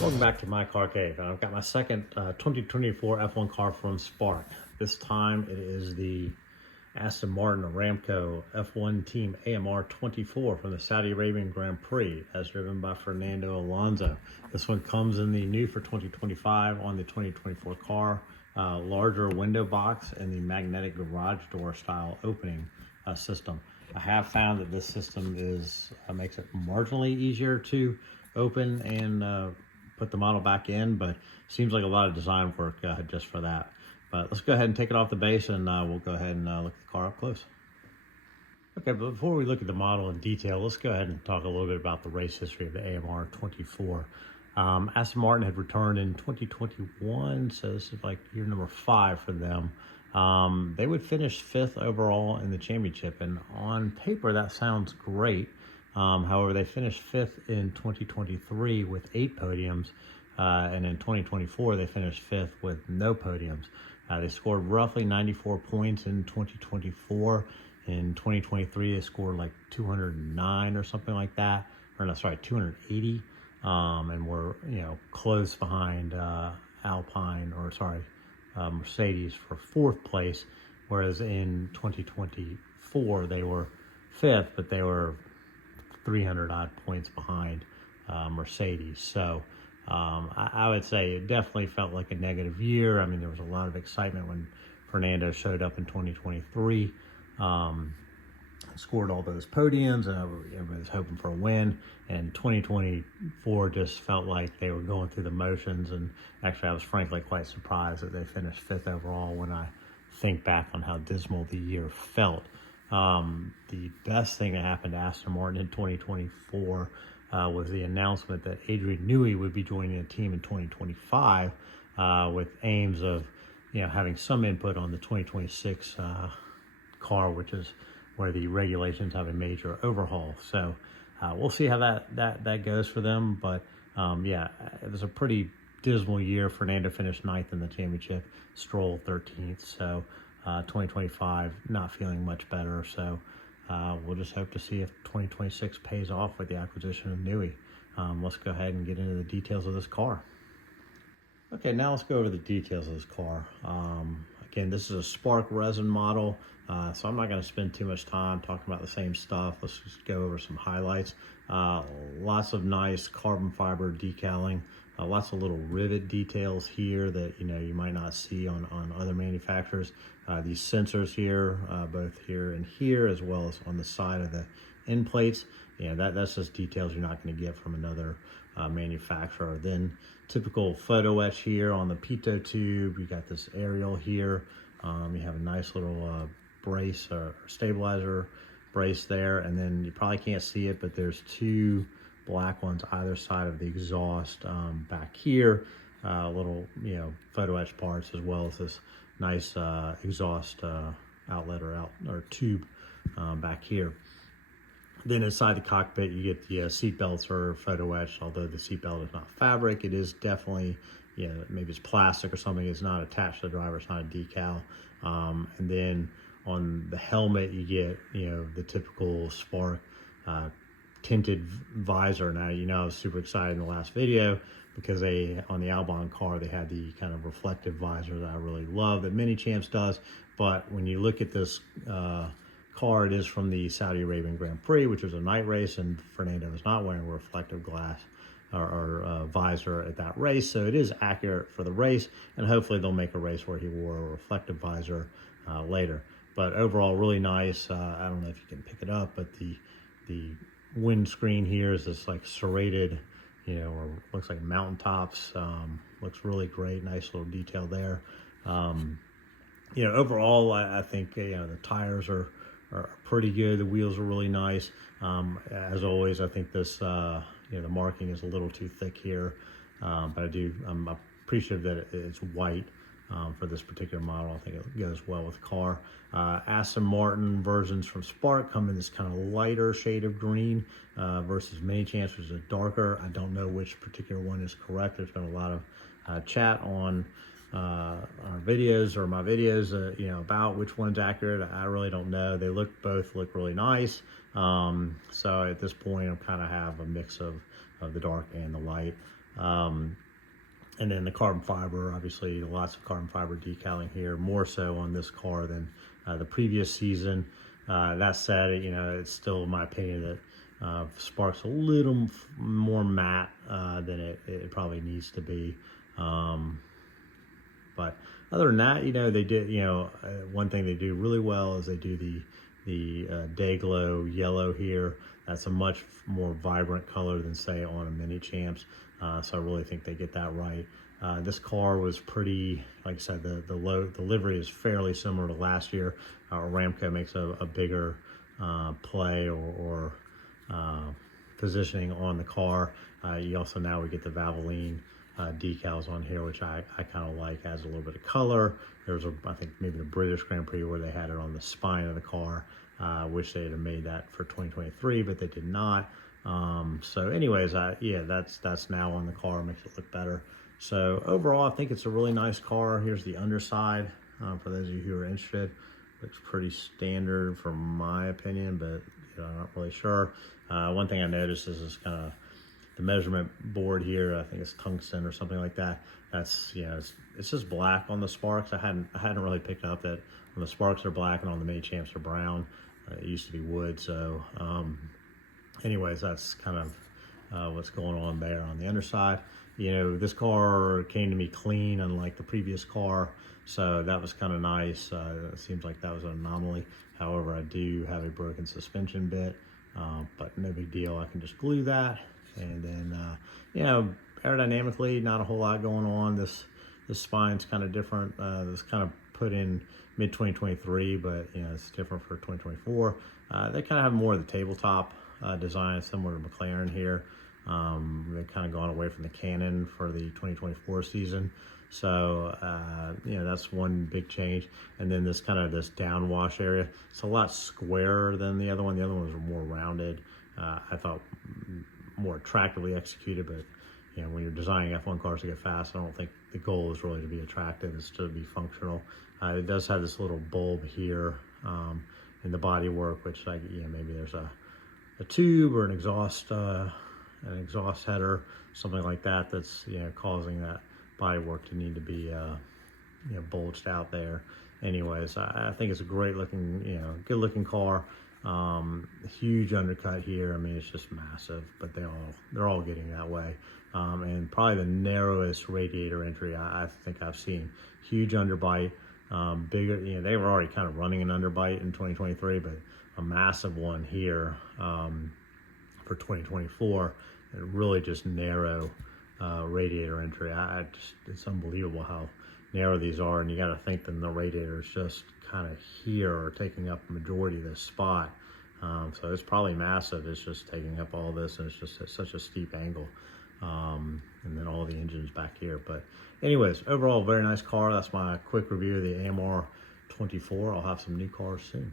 Welcome back to my car cave. I've got my second 2024 F1 car from Spark. This time it is the Aston Martin Aramco F1 Team AMR24 from the Saudi Arabian Grand Prix, as driven by Fernando Alonso. This one comes in the new for 2025 on the 2024 car, larger window box and the magnetic garage door style opening system. I have found that this system makes it marginally easier to open and put the model back in, but seems like a lot of design work just for that. But let's go ahead and take it off the base, and we'll go ahead and look at the car up close. Okay, but before we look at the model in detail, let's go ahead and talk a little bit about the race history of the AMR24. Aston Martin had returned in 2021, so this is like year number 5 for them. They would finish 5th overall in the championship, and on paper that sounds great. However, they finished 5th in 2023 with 8 podiums, and in 2024 they finished 5th with no podiums. They scored roughly 94 points in 2024. In 2023 they scored like 209 or something like that, or no, sorry, 280, and were close behind Mercedes for 4th place, whereas in 2024 they were 5th, but they were 300 odd points behind Mercedes. So I would say it definitely felt like a negative year. I mean, there was a lot of excitement when Fernando showed up in 2023, scored all those podiums, and everybody was hoping for a win. And 2024 just felt like they were going through the motions, and actually I was frankly quite surprised that they finished 5th overall when I think back on how dismal the year felt. The best thing that happened to Aston Martin in 2024 was the announcement that Adrian Newey would be joining the team in 2025 with aims of having some input on the 2026 car, which is where the regulations have a major overhaul. So we'll see how that goes for them. But yeah, it was a pretty dismal year. Fernando finished 9th in the championship, Stroll 13th. So 2025 not feeling much better, so we'll just hope to see if 2026 pays off with the acquisition of Newey. Let's go ahead and get into the details of this car. Okay, now let's go over the details of this car. Again, this is a Spark resin model, so I'm not going to spend too much time talking about the same stuff. Let's just go over some highlights. Lots of nice carbon fiber decaling. Lots of little rivet details here that you might not see on other manufacturers. These sensors here, both here and here, as well as on the side of the end plates. That's just details you're not going to get from another manufacturer. Then typical photo etch here on the pitot tube. You got this aerial here. You have a nice little brace or stabilizer brace there, and then you probably can't see it, but there's 2 black ones either side of the exhaust back here, little photo etch parts, as well as this nice exhaust outlet or tube back here. Then inside the cockpit you get the seat belts are photo etched. Although the seat belt is not fabric, it is definitely maybe it's plastic or something. It's not attached to the driver, it's not a decal. And then on the helmet you get the typical Spark tinted visor. Now I was super excited in the last video because on the Albon car they had the kind of reflective visor that I really love that Mini Champs does. But when you look at this car, it is from the Saudi Arabian Grand Prix, which was a night race, and Fernando is not wearing a reflective glass or visor at that race, so it is accurate for the race, and hopefully they'll make a race where he wore a reflective visor later. But overall, really nice. I don't know if you can pick it up, but the windscreen here is this like serrated, or looks like mountaintops. Looks really great. Nice little detail there. Overall, I think the tires are pretty good. The wheels are really nice. As always, I think this the marking is a little too thick here. but I'm appreciative that it's white for this particular model. I think it goes well with the car. Aston Martin versions from Spark come in this kind of lighter shade of green versus Mini Champs, which is a darker. I don't know which particular one is correct. There's been a lot of chat on our videos or my videos, about which one's accurate. I really don't know. They both look really nice. So at this point, I kind of have a mix of the dark and the light. And then the carbon fiber, obviously lots of carbon fiber decaling here, more so on this car than the previous season. That said, it's still my opinion that Spark's a little more matte than it probably needs to be. But other than that, they did, one thing they do really well is they do the day glow yellow here. That's a much more vibrant color than, say, on a Mini Champs. So I really think they get that right. This car was pretty, like I said, the livery is fairly similar to last year. Aramco makes a bigger play or positioning on the car. You also now we get the Valvoline decals on here, which I kind of like. Adds a little bit of color. There's I think maybe the British Grand Prix where they had it on the spine of the car. Wish they'd have made that for 2023, but they did not. So anyways, that's now on the car, makes it look better. So overall, I think it's a really nice car. Here's the underside for those of you who are interested. Looks pretty standard from my opinion, but I'm not really sure. One thing I noticed is this kind of the measurement board here. I think it's tungsten or something like that. That's it's just black on the Sparks. I hadn't really picked up that on the Sparks they're black and on the Mini Champs they're brown. It used to be wood. So anyways, that's kind of what's going on there on the underside. This car came to me clean, unlike the previous car, so that was kind of nice. It seems like that was an anomaly. However, I do have a broken suspension bit, but no big deal. I can just glue that, and then aerodynamically, not a whole lot going on. This spine's kind of different. This kind of put in mid 2023, but it's different for 2024. They kind of have more of the tabletop design, similar to McLaren here. They've kind of gone away from the Canon for the 2024 season. So, that's one big change. And then this downwash area, it's a lot squarer than the other one. The other one was more rounded. I thought more attractively executed, but when you're designing F1 cars to get fast, I don't think the goal is really to be attractive, it's to be functional. It does have this little bulb here in the bodywork, which maybe there's a tube or an exhaust header, something like that, that's causing that bodywork to need to be bulged out there. Anyways, I think it's a great looking, good looking car. Huge undercut here. I mean, it's just massive, but they're all getting that way. And probably the narrowest radiator entry I think I've seen. Huge underbite, bigger. They were already kind of running an underbite in 2023, but a massive one here for 2024. Really just narrow radiator entry. It's unbelievable how narrow these are, and you got to think that the radiator is just kind of here or taking up the majority of this spot. So it's probably massive. It's just taking up all this, and it's just at such a steep angle. And then all the engines back here. But anyways, overall, very nice car. That's my quick review of the AMR24. I'll have some new cars soon.